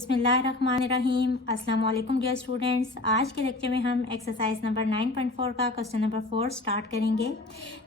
बिस्मिल्लाहिर्रहमानिर्रहीम। अस्सलाम वालेकुम डियर स्टूडेंट्स। आज के लेक्चर में हम एक्सरसाइज नंबर 9.4 का क्वेश्चन नंबर 4 स्टार्ट करेंगे।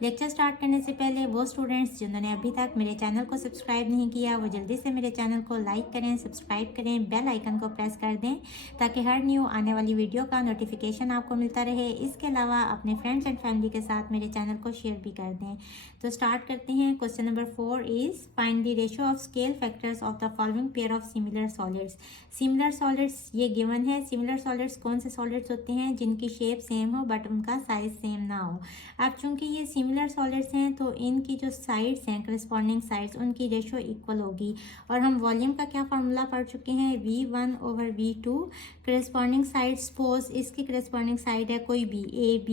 लेक्चर स्टार्ट करने से पहले वो स्टूडेंट्स जिन्होंने अभी तक मेरे चैनल को सब्सक्राइब नहीं किया वो जल्दी से मेरे चैनल को लाइक करें, सब्सक्राइब करें, बेल आइकन को प्रेस कर दें ताकि हर न्यू आने वाली वीडियो का नोटिफिकेशन आपको मिलता रहे। इसके अलावा अपने फ्रेंड्स एंड फैमिली के साथ मेरे चैनल को शेयर भी कर दें। तो स्टार्ट करते हैं। Question number 4 is find the ratio of scale factors of the following pair of similar solids. Similar solids ये गिवन है। सिमिलर सॉलिड्स कौन से सॉलिड्स होते हैं? जिनकी शेप सेम हो बट उनका साइज सेम ना हो। अब चूंकि ये सिमिलर सॉलिड्स हैं तो इनकी जो साइड्स हैं करस्पॉन्डिंग साइड्स उनकी रेशो इक्वल होगी। और हम वॉल्यूम का क्या फार्मूला पढ़ चुके हैं, V1/V2। करस्पॉन्डिंग साइड सपोज इसकी करस्पॉन्डिंग साइड है कोई भी AB,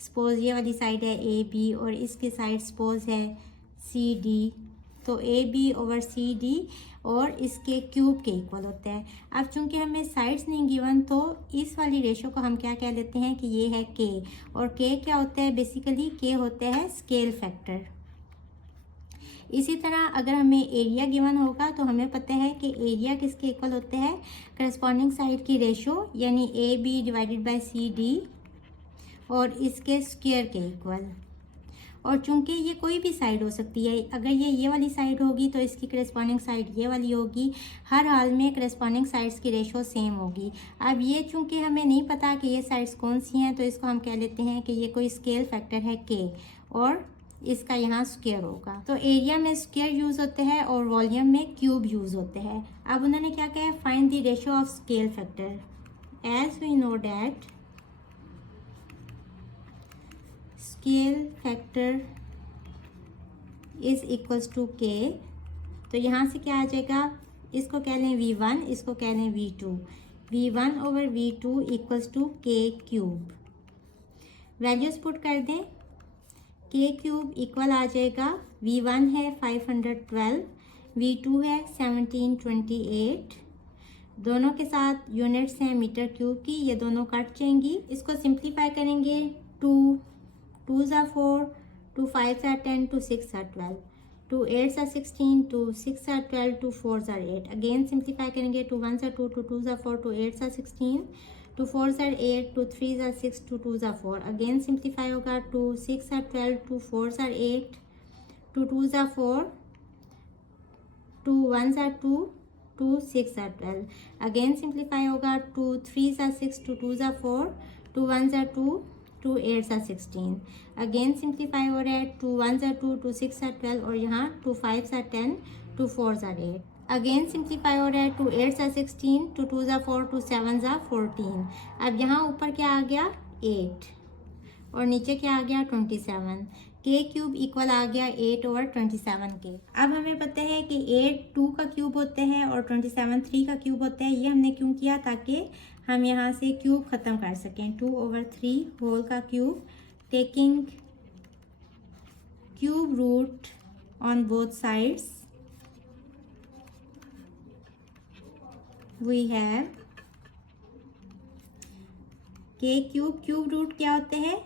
सपोज ये वाली साइड है AB और इसकी साइड सपोज है CD, तो AB/CD और इसके क्यूब के इक्वल होता है। अब चूंकि हमें साइड्स नहीं गिवन तो इस वाली रेशो को हम क्या कह लेते हैं कि ये है K। और K क्या होता है? बेसिकली K होता है स्केल फैक्टर। इसी तरह अगर हमें एरिया गिवन होगा तो हमें पता है कि एरिया किसके इक्वल होता है? करस्पॉन्डिंग साइड की रेशो यानी AB/CD और इसके स्क्वायर के इक्वल। और चूंकि ये कोई भी साइड हो सकती है, अगर ये वाली साइड होगी तो इसकी करस्पॉन्डिंग साइड ये वाली होगी। हर हाल में करस्पॉन्डिंग साइड्स की रेशो सेम होगी। अब ये चूंकि हमें नहीं पता कि ये साइड्स कौन सी हैं तो इसको हम कह लेते हैं कि ये कोई स्केल फैक्टर है K और इसका यहाँ स्क्वायर होगा। तो एरिया में स्क्वायर यूज होते हैं और वॉल्यूम में क्यूब यूज होते हैं। अब उन्होंने क्या कहा है, find the ratio of scale factor. As we know that scale factor is equals to K। तो यहाँ से क्या आ जाएगा, इसको कह लें V1, इसको कह लें V2। V1/V2 equals to K cube. Values put कर दें। K क्यूब इक्वल आ जाएगा, V1 है 512, V2 है 1728। दोनों के साथ यूनिट्स हैं मीटर क्यूब की, ये दोनों कट जाएंगी। इसको सिंप्लीफाई करेंगे। 2 2s are 4, 2 5s are 10, 2 6 are 12, 2 8s are 16, 2 6 are 12, 2 4s are 8। Again simplify करेंगे। 2 1s are 2, 2 2s are 4, 2 8s are 16, 2 4s are 8, 2 3s are 6, 2 2s are 4। Again simplify होगा। 2 6 are 12, 2 4s are 8, 2 2s are 4, 2 1s are 2, 2 6 are 12। Again simplify होगा। 2 3s are 6, 2 2s are 4, 2 1s are 2, 2 8s are 16। Again simplify हो रहा है। 2 1s are 2, 2 6 are 12 और यहाँ 2 5s are 10, 2 4s are 8। Again simplify हो रहा है। 2 8s are 16, 2 2s are 4, 2 7s are 14। अब यहाँ ऊपर क्या आ गया 8 और नीचे क्या आ गया 27। K क्यूब इक्वल आ गया 8/27 के। अब हमें पता है कि 8 2 का क्यूब होते हैं और 27 3 का क्यूब होता है। ये हमने क्यों किया? ताकि हम यहाँ से क्यूब ख़त्म कर सकें। 2/3 होल का cube, taking cube root on both sides we have K cube. Cube root क्या होते हैं?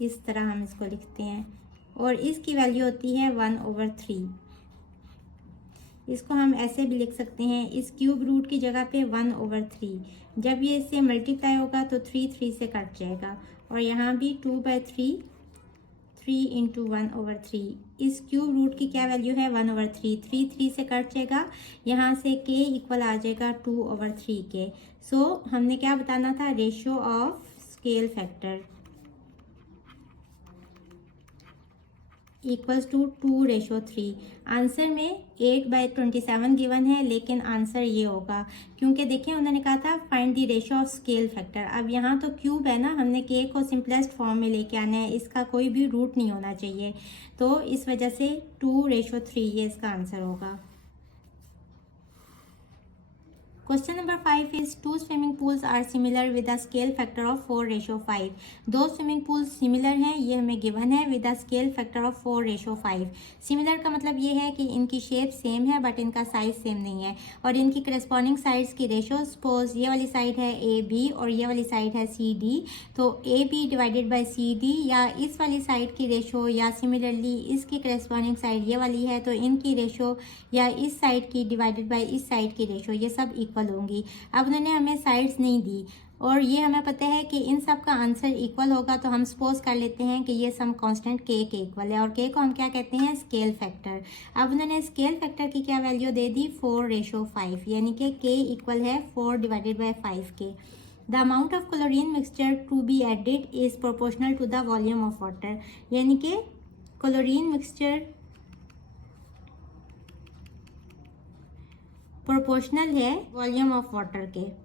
इस तरह हम इसको लिखते हैं और इसकी वैल्यू होती है 1/3। इसको हम ऐसे भी लिख सकते हैं, इस क्यूब रूट की जगह पे 1/3। जब ये इससे मल्टीप्लाई होगा तो 3 3 से कट जाएगा और यहाँ भी 2/3, 3 × 1/3। इस क्यूब रूट की क्या वैल्यू है 1/3। 3 3 से कट जाएगा, यहाँ से K इक्वल आ जाएगा 2/3 के। सो हमने क्या बताना था? Ratio of scale factor equals to 2:3। Answer में 8/27 गिवन है लेकिन आंसर ये होगा क्योंकि देखिए उन्होंने कहा था find the ratio of scale factor. अब यहाँ तो क्यूब है ना, हमने K को सिंपलेस्ट फॉर्म में लेके आना है, इसका कोई भी रूट नहीं होना चाहिए। तो इस वजह से 2:3 ये इसका आंसर होगा। Question number 5 is 2 swimming pools are similar with a scale factor of 4:5। 2 swimming pools similar हैं, ये हमें गिवन है with a scale factor of 4:5। Similar का मतलब ये है कि इनकी शेप सेम है बट इनका साइज सेम नहीं है और इनकी करस्पॉन्डिंग साइड्स की रेशो, सपोज ये वाली साइड है AB और ये वाली साइड है CD, तो AB/CD या इस वाली साइड की रेशो या सिमिलरली इसकी करस्पॉन्डिंग साइड ये वाली है तो इनकी रेशो या इस साइड की डिवाइडेड बाय इस साइड की रेशो, ये सब इक्वल होंगी। अब उन्होंने हमें साइड्स नहीं दी और ये हमें पता है कि इन सब का आंसर इक्वल होगा, तो हम सपोज कर लेते हैं कि ये सम कांस्टेंट के इक्वल है और के को हम क्या कहते हैं, स्केल फैक्टर। अब उन्होंने स्केल फैक्टर की क्या वैल्यू दे दी, 4:5, यानी कि के इक्वल है 4/5 के। The amount of chlorine mixture to be added is proportional to the volume of water, यानी कि क्लोरीन मिक्सचर प्रोपोर्शनल है वॉल्यूम ऑफ वाटर के।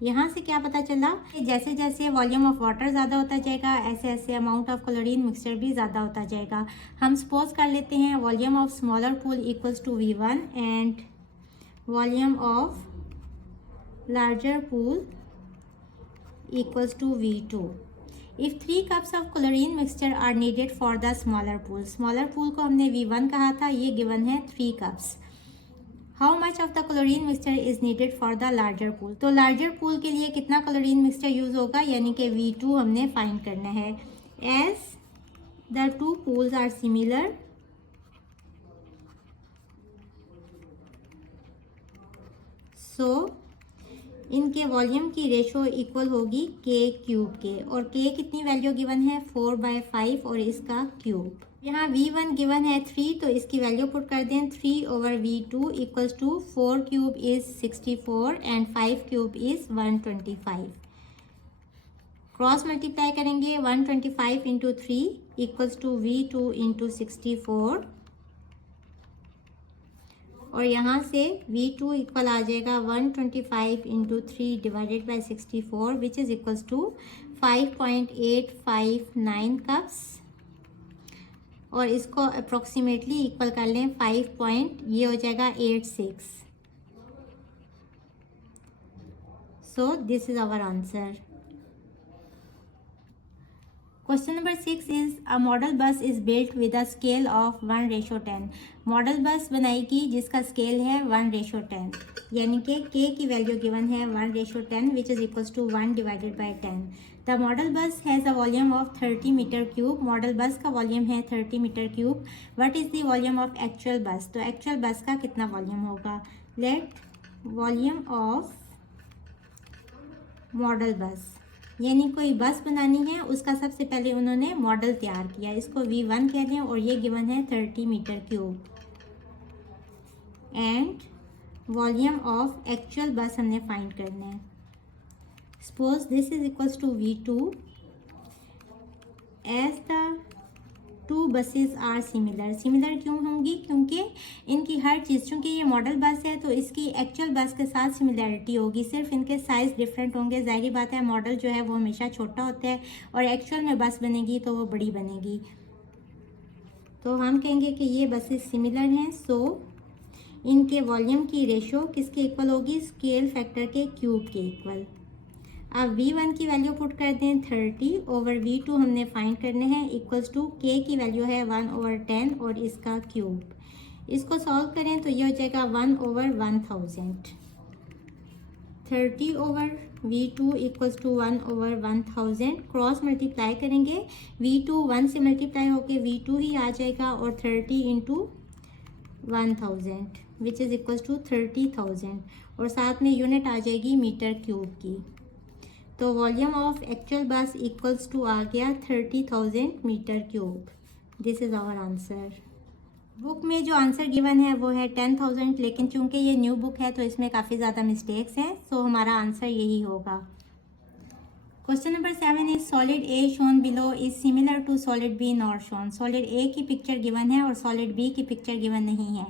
यहाँ से क्या पता चला कि जैसे जैसे वॉल्यूम ऑफ वाटर ज़्यादा होता जाएगा ऐसे ऐसे अमाउंट ऑफ क्लोरीन मिक्सचर भी ज़्यादा होता जाएगा। हम सपोज कर लेते हैं volume of smaller pool equals to V1 and volume of larger pool equals to V2। If 3 cups of chlorine mixture are needed for the smaller pool, smaller pool को हमने V1 कहा था, ये गिवन है 3 cups। How much of the chlorine mixture is needed for the larger pool, तो larger pool के लिए कितना क्लोरीन मिक्सचर यूज होगा, यानी कि V2 हमने फाइंड करना है। As the two pools are similar so इनके वॉल्यूम की रेशो इक्वल होगी K³ के, और K कितनी वैल्यू गिवन है, 4/5 और इसका क्यूब। यहाँ V1 गिवन है 3, तो इसकी वैल्यू पुट कर दें 3/V2 equals to 4³ is 64 and 5³ is 125। Cross multiply करेंगे 125 into 3 equals to V2 into 64, और यहाँ से V2 इक्वल आ जाएगा 125 into 3 divided by 64 which is equals to 5.859 cups, और इसको अप्रोक्सीमेटली इक्वल कर लें 5 ये हो जाएगा 86। So this is our answer. Question number 6 is a model bus is built with a scale of 1:10। Model bus बनाएगी जिसका स्केल है 1:10, यानी कि K की वैल्यू गिवन है 1:10 which is equals to 1 divided by 10। The model bus has a volume of 30 metre cube, model bus का volume है 30 metre cube. What is the volume of actual bus, तो actual बस का कितना volume होगा। Late volume of model बस, यानी कोई बस बनानी है उसका सबसे पहले उन्होंने मॉडल तैयार किया, इसको V1 कह दें, और ये गिवन है 30 metre cube. And volume of actual bus हमने फाइंड करना है। Suppose this is equals to V2 as the two buses are similar. Similar क्यों होंगी, क्योंकि इनकी हर चीज़, चूँकि ये मॉडल बस है तो इसकी एक्चुअल बस के साथ सिमिलरिटी होगी, सिर्फ इनके साइज़ डिफरेंट होंगे। ज़ाहिर बात है मॉडल जो है वो हमेशा छोटा होता है और एक्चुअल में बस बनेगी तो वो बड़ी बनेगी। तो हम कहेंगे कि ये बसेस सिमिलर हैं, सो इनके वॉल्यूम की रेशो किसके इक्वल होगी, स्केल फैक्टर के क्यूब के इक्वल। अब V1 की वैल्यू पुट कर दें 30 ओवर V2 हमने फाइंड करने हैं इक्वल्स टू K की वैल्यू है 1/10 और इसका क्यूब। इसको सॉल्व करें तो ये हो जाएगा 1/1000। 30 over V2 equals to 1/1000। Cross multiply करेंगे, V2 1 से मल्टीप्लाई होके V2 ही आ जाएगा, और 30 into 1000 which is equals to 30,000, और साथ में यूनिट आ जाएगी मीटर क्यूब की। तो volume of actual bus equals to आ गया 30,000 metre cube. This is our answer. Book में जो आंसर गिवन है वो है 10,000, लेकिन चूंकि ये न्यू बुक है तो इसमें काफ़ी ज़्यादा मिस्टेक्स हैं, सो हमारा आंसर यही होगा। Question number 7 is solid A shown below is similar to solid B not shown. Solid A की पिक्चर गिवन है और सॉलिड बी की पिक्चर गिवन नहीं है,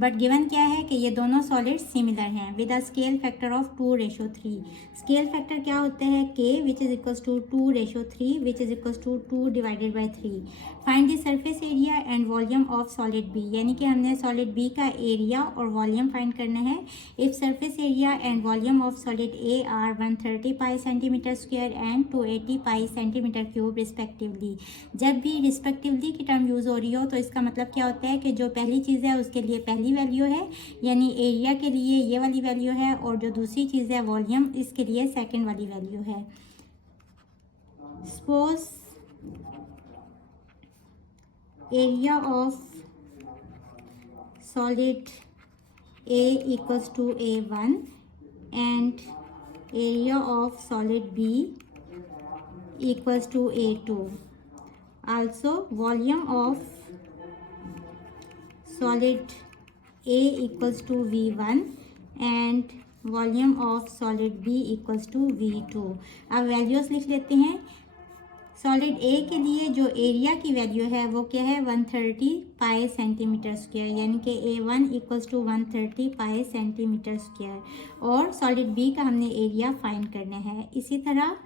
बट गिवन क्या है कि ये दोनों सॉलिड सिमिलर हैं with a scale factor of 2:3। Scale factor क्या होता है, K which is equals to 2:3 which is equals to 2 divided by 3। Find the surface area and volume of solid B, यानी कि हमने सॉलिड बी का area और volume find करना है। If surface area and volume of solid A are 130 pi centimetre square and 280 pi centimetre cube respectively. जब भी respectively की टर्म यूज़ हो रही हो तो इसका मतलब क्या होता है कि जो पहली चीज़ है उसके लिए पहली वैल्यू है, यानी एरिया के लिए ये वाली वैल्यू है, और जो दूसरी चीज़ है वॉल्यूम, इसके लिए सेकेंड वाली वैल्यू है। Suppose area of solid A equals to A1 and area of solid B equals to A2. Also volume of solid A equals to V1 and volume of solid B equals to V2। अब values लिख लेते हैं। Solid ए के लिए जो area की value है वो क्या है 130 पाई सेंटीमीटर स्क्वायर, यानी कि A1 equals to 130 pi centimetre square. और सॉलिड बी का हमने एरिया फाइंड करना है। इसी तरह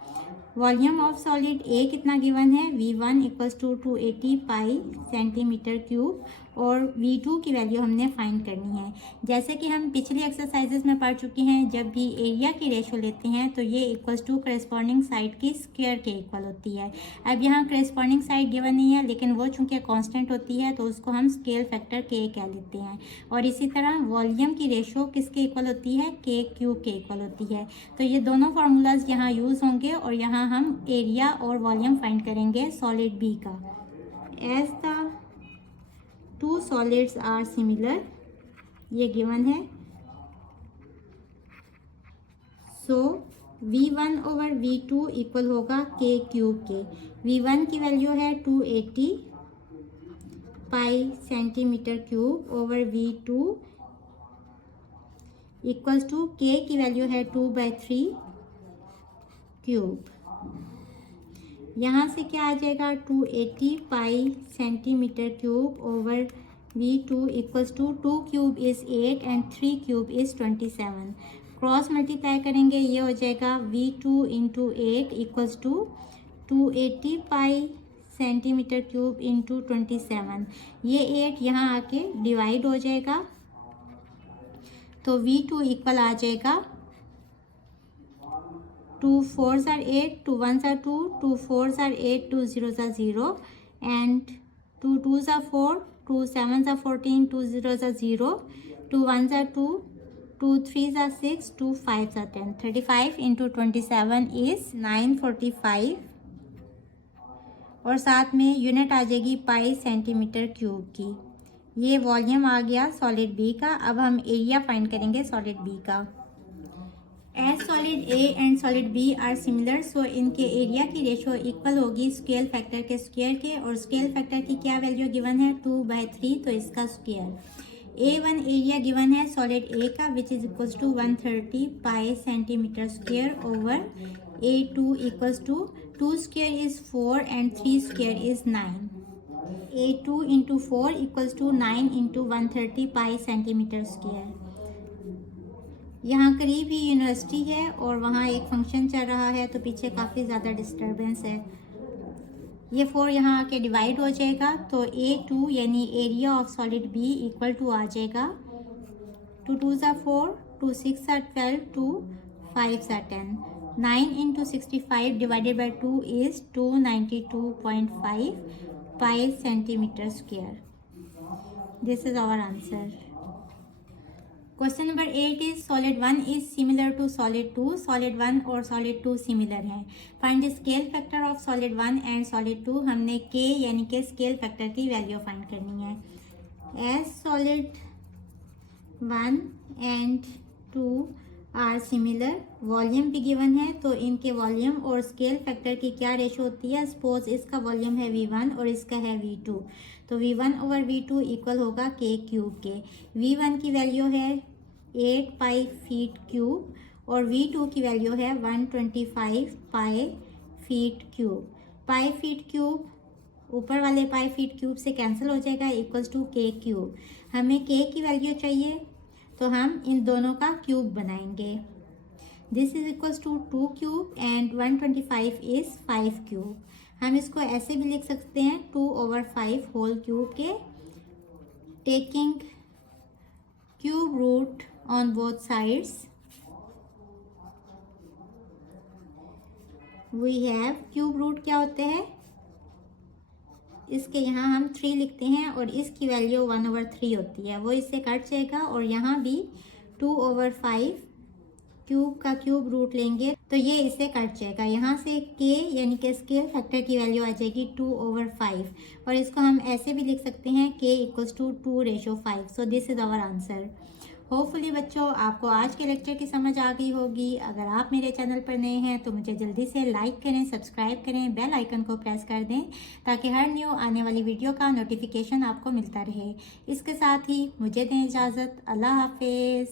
वॉल्यूम ऑफ सॉलिड ए कितना गिवन है V1 equals to 280 pi centimetre cube और V2 की वैल्यू हमने फाइंड करनी है। जैसे कि हम पिछले एक्सरसाइजेस में पढ़ चुके हैं, जब भी एरिया की रेशो लेते हैं तो ये इक्वल्स टू करेस्पॉन्डिंग साइड की स्क्वायर के इक्वल होती है। अब यहाँ करेस्पॉन्डिंग साइड गिवन नहीं है, लेकिन वो चूंकि कांस्टेंट होती है तो उसको हम स्केल फैक्टर के कह लेते हैं। और इसी तरह वॉल्यूम की रेशो किसके इक्वल होती है, के क्यूब के इक्वल होती है। तो ये दोनों फार्मूलाज यहाँ यूज़ होंगे और यहाँ हम एरिया और वॉल्यूम फाइंड करेंगे सॉलिड बी का। As the two solids are similar, ये गिवन है। So V1 over V2 equal होगा के क्यूब के। V1 की वैल्यू है 280 pi centimetre cube over V2 equals to K की वैल्यू है 2/3 क्यूब। यहाँ से क्या आ जाएगा 280 pi centimetre cube over V2 equals to 2 cube is 8 and 3 cube is 27। Cross multiply करेंगे, ये हो जाएगा V2 into 8 equals to 280 pi centimetre cube into 27। ये 8 यहाँ आके डिवाइड हो जाएगा तो V2 इक्वल आ जाएगा 2 4s are 8, 2 1s are 2, 2 4s are 8, 2 0s are 0 and 2 2s are 4, 2 7s are 14, 2 0s are 0, 2 1s are 2, 2 3s are 6, 2 5s are 10। 35 into 27 is 945 और साथ में यूनिट आ जाएगी पाई सेंटीमीटर क्यूब की। ये वॉल्यूम आ गया सॉलिड बी का। अब हम एरिया फाइंड करेंगे सॉलिड बी का। As solid A and solid B are similar, so इनके एरिया की रेशो इक्वल होगी स्केल फैक्टर के स्क्वायर के। और स्केल फैक्टर की क्या वैल्यू गिवन है 2/3, तो इसका स्क्वायर। A1 एरिया गिवन है सॉलिड ए का which is equals to 130 pi centimetre square over A2 equals to 2 square is 4 and 3 square is 9। A2 into 4 equals to 9 into 130 pi centimetre square. यहाँ करीब ही university है और वहाँ एक function चल रहा है तो पीछे काफ़ी ज़्यादा डिस्टर्बेंस है। ये 4 यहाँ आके डिवाइड हो जाएगा तो A2 यानी area of solid B equal to आ जाएगा 2 2s are 4, 2 6 are 12, 2 5s are 10। 9 into 65 divided by 2 is 292.5 pi centimeter square. This is our answer. Question number 8 is solid 1 is similar to solid 2। Solid 1 और solid 2 similar हैं। Find the scale factor of solid 1 and solid 2। हमने K यानी कि scale factor की value find करनी है। As solid 1 and 2 are similar, volume भी given है तो इनके वॉल्यूम और स्केल फैक्टर की क्या रेशो होती है। सपोज इसका वॉल्यूम है V1 और इसका है V2, तो V1 ओवर V2 इक्वल होगा के क्यूब के। V1 की वैल्यू है 8 पाई फीट क्यूब और V2 की वैल्यू है 125 पाई फीट क्यूब। पाई फीट क्यूब ऊपर वाले पाई फीट क्यूब से कैंसिल हो जाएगा इक्वल्स टू के क्यूब। हमें के की वैल्यू चाहिए तो हम इन दोनों का क्यूब बनाएंगे। This is equals to 2 cube and 125 is 5 cube. हम इसको ऐसे भी लिख सकते हैं 2/5 होल क्यूब के, taking cube root on both sides we have. Cube root क्या होते हैं, इसके यहाँ हम 3 लिखते हैं और इसकी वैल्यू 1/3 होती है, वो इससे कट जाएगा। और यहाँ भी 2/5 क्यूब का क्यूब रूट लेंगे तो ये इससे कट जाएगा। यहाँ से के यानी कि स्केल फैक्टर की वैल्यू आ जाएगी 2/5 और इसको हम ऐसे भी लिख सकते हैं k equals to 2/5। So this is our answer. Hopefully बच्चों आपको आज के लेक्चर की समझ आ गई होगी। अगर आप मेरे चैनल पर नए हैं तो मुझे जल्दी से लाइक करें, सब्सक्राइब करें, बेल आइकन को प्रेस कर दें ताकि हर न्यू आने वाली वीडियो का नोटिफिकेशन आपको मिलता रहे। इसके साथ ही मुझे दें इजाज़त। अल्लाह हाफिज़।